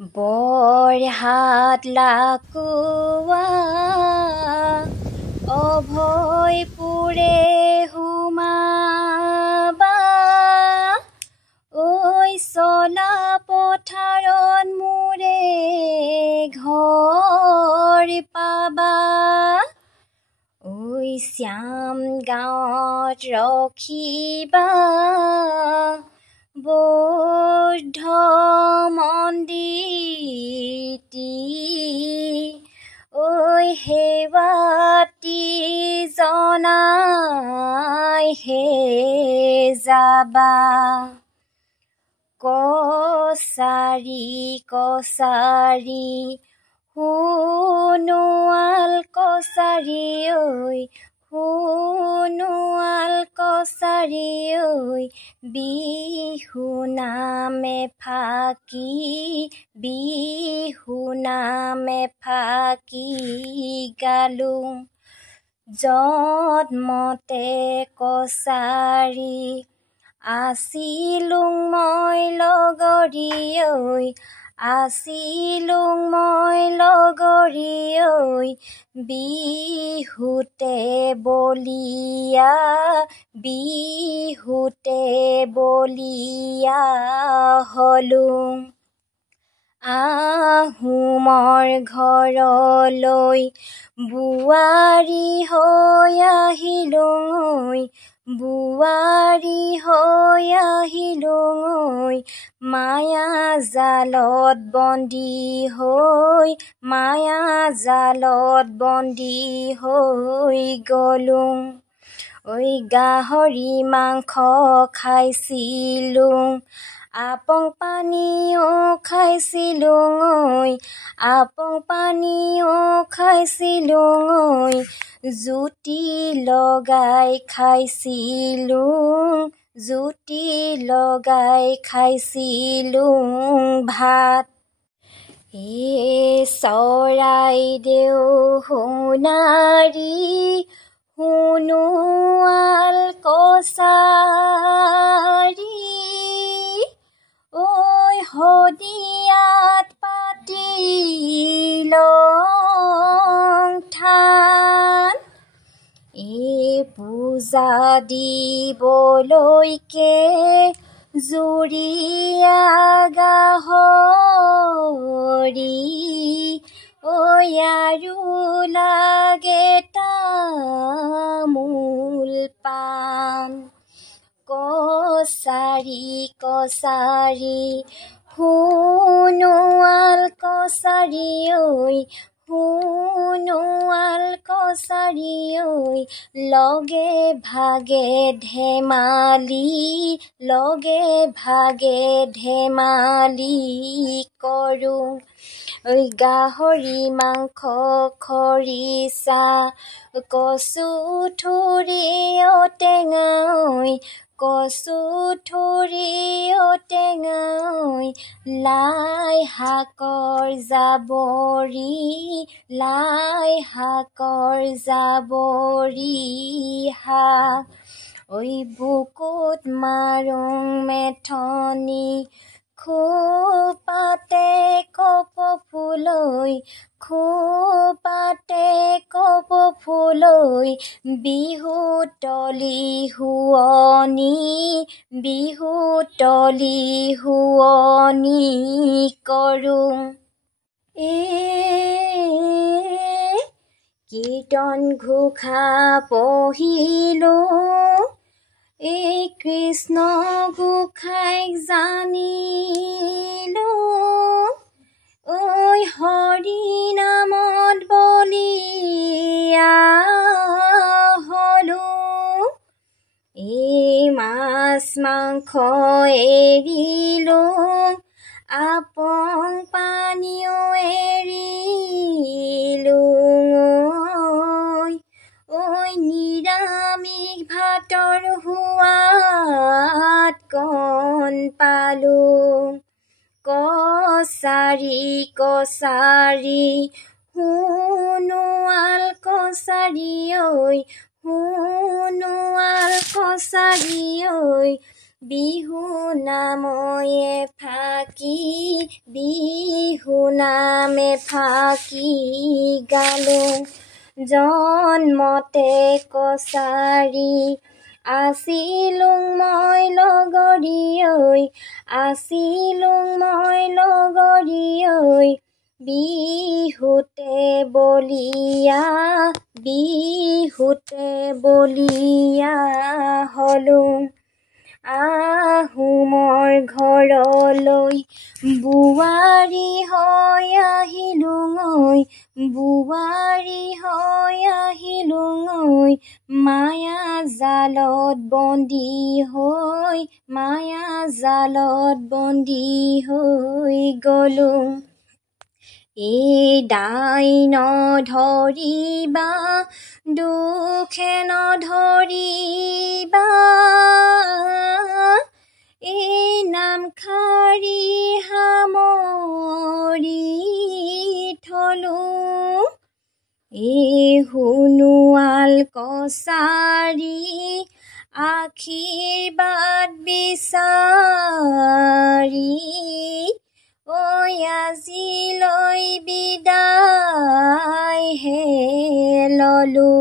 বৰহাট লাকুৱা অভয় পুৰে সোমাবা ঐ চলা পথাৰত মোৰে ঘৰ পাবা ঐ শ্যাম গাঁৱত ৰখিবা বৌদ্ধ মন্দিৰটি ঐ সেৱাটি জনাই হে যাবা কছাৰী কছাৰী সোণোৱাল কছাৰী ঐ সোণোৱাল কছাৰী ঐ বিহু নামে ফাকি গালো জন্মতে কছাৰী আছিলুং মই লগৰী ঐ আছিলুং মই লগৰী ঐ বিহুতে বলিয়া হলুং আহোমৰ ঘৰলৈ বোৱাৰী হৈ আহিলুং মায়া জালত বন্দী হৈ গলুং ঐ গাহৰি মাংস খাইছিলুং আপং পানীও খাইছিলুং জুতি লগাই খাইছিলুং ভাত চৰাইদেউ সোণাৰী সোণোৱাল কছাৰী ঐ শদিয়াত পাতিলং থান পূজা দিবলৈকে জুৰীয়া গাহৰি আৰু লাগে তামোল পাণ কছাৰী সোণোৱাল কছাৰী সোণোৱাল কছাৰী লগে ভাগে ধেমালি কৰোঁ গাহৰি মাংস খৰিচা কচু ঠুৰি টেঙা লাই শাকৰ জাবৰি শাক বুকুত মাৰোং মেথনি খোপাতে কপ ফুলৈ বিহু তলি শুৱনি কৰোঁ কীৰ্তন ঘোষা পঢ়িলোঁ কৃষ্ণ গোসাঁইক জানিলোঁ হৰি নামত বলিয়া হলোঁ মাছ মাংস এৰিলোঁ আপং পানীও এৰিলোঁ নিৰামিষ ভাতৰ সোৱাদ কণ পালোঁ কছাৰী সোণোৱাল কছাৰী সোণোৱাল কছাৰী বিহু নাময়ে ফাকি বিহু নামে ফাকি গালো জন্মতে কছাৰী আছিলুং মই লগৰী ঐ আছিলুং মই লগৰী ঐ বিহুতে বলিয়া হলো আহোমৰ ঘৰলৈ বোৱাৰী হৈ আহিলুং ঐ বোৱাৰী হৈ আহিলুং ঐ মায়া জালত বন্দী হৈ গলো এই দাই নধৰিবা দুখে নধৰিবা এই নাম খাৰি সামৰি থলো এই সোণোৱাল কছাৰী আশীৰ্বাদ বিচাৰি ঐ আজিলৈ বিদায় হে ললো।